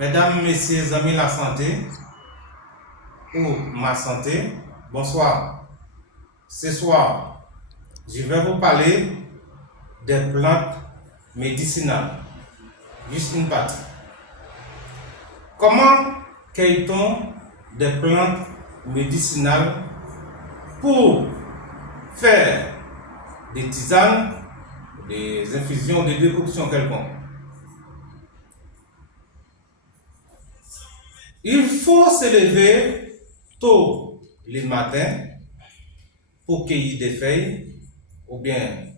Mesdames, Messieurs, amis la santé ou ma santé, bonsoir. Ce soir, je vais vous parler des plantes médicinales. Juste une partie. Comment cueille-t-on des plantes médicinales pour faire des tisanes, des infusions, des décoctions quelconques? Il faut se lever tôt le matin pour cueillir des feuilles ou bien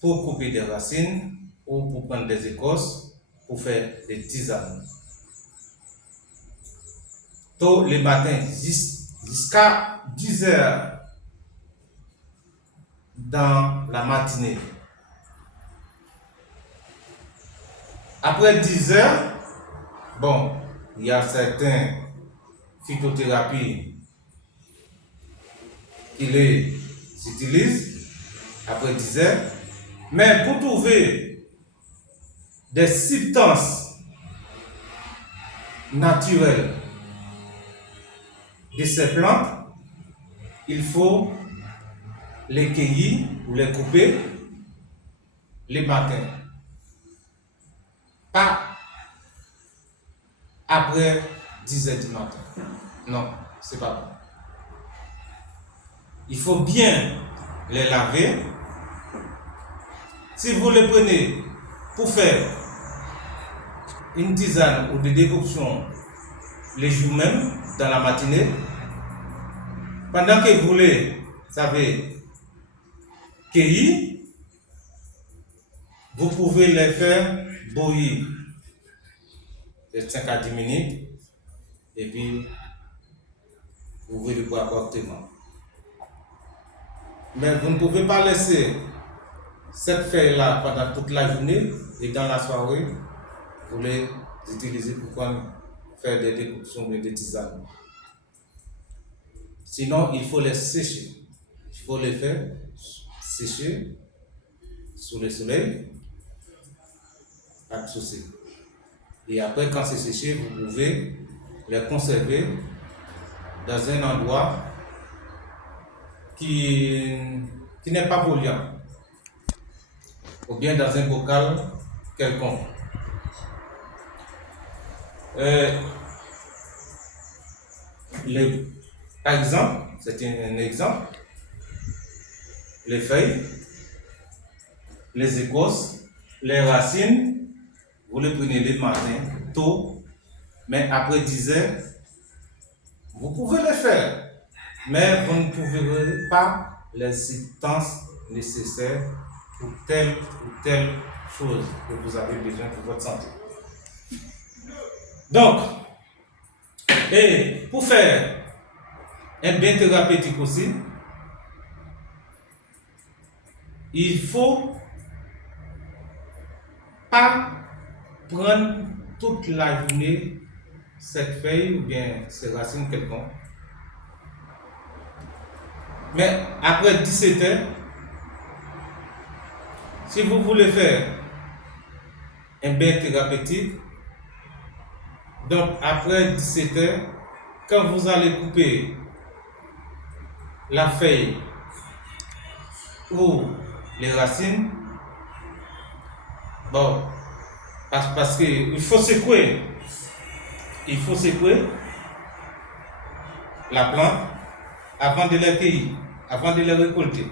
pour couper des racines ou pour prendre des écorces pour faire des tisanes. Tôt le matin jusqu'à 10 heures dans la matinée. Après 10 heures, bon, il y a certaines phytothérapies qui les utilisent après 10 heures. Mais pour trouver des substances naturelles de ces plantes, il faut les cueillir ou les couper le matin. Pas après 10 heures du matin. Non, c'est pas bon. Il faut bien les laver. Si vous les prenez pour faire une tisane ou des décoctions les jours même, dans la matinée, pendant que vous les savez cueillir, vous pouvez les faire bouillir de 5 à 10 minutes et puis vous pouvez le boire correctement. Mais vous ne pouvez pas laisser cette feuille-là pendant toute la journée et dans la soirée, vous les utilisez pour faire des décoctions et des tisanes. Sinon, il faut les sécher. Il faut les faire sécher sous le soleil, pas de souci. Et après, quand c'est séché, vous pouvez les conserver dans un endroit qui n'est pas polluant, ou bien dans un bocal quelconque. Par exemple, c'est un exemple, les feuilles, les écorces, les racines, vous les prenez le matin, tôt, mais après 10 heures, vous pouvez les faire, mais vous ne pouvez pas les substances nécessaires pour telle ou telle chose que vous avez besoin pour votre santé. Donc, et pour faire un bien thérapeutique aussi, il faut pas prendre toute la journée cette feuille ou bien ces racines quelconques. Mais après 17 heures, si vous voulez faire un bain thérapeutique, donc après 17 heures, quand vous allez couper la feuille ou les racines, bon, parce qu'il faut secouer la plante avant de la cueillir, avant de la récolter.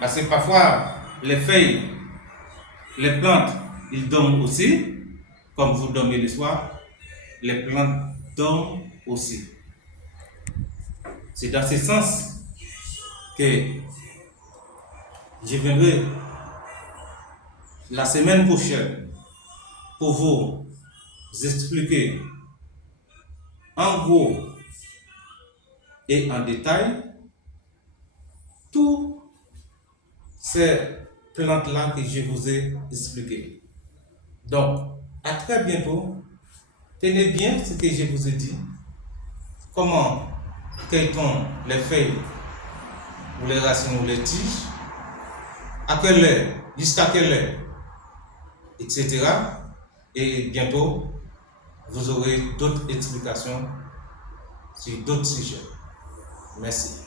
Parce que parfois, les feuilles, les plantes, ils dorment aussi, comme vous dormez le soir, les plantes dorment aussi. C'est dans ce sens que je viendrai la semaine prochaine pour vous expliquer en gros et en détail toutes ces plantes-là que je vous ai expliquées. Donc, à très bientôt. Tenez bien ce que je vous ai dit. Comment cueille-t-on les feuilles ou les racines ou les tiges? À quelle heure? Jusqu'à quelle heure? Etc. Et bientôt, vous aurez d'autres explications sur d'autres sujets. Merci.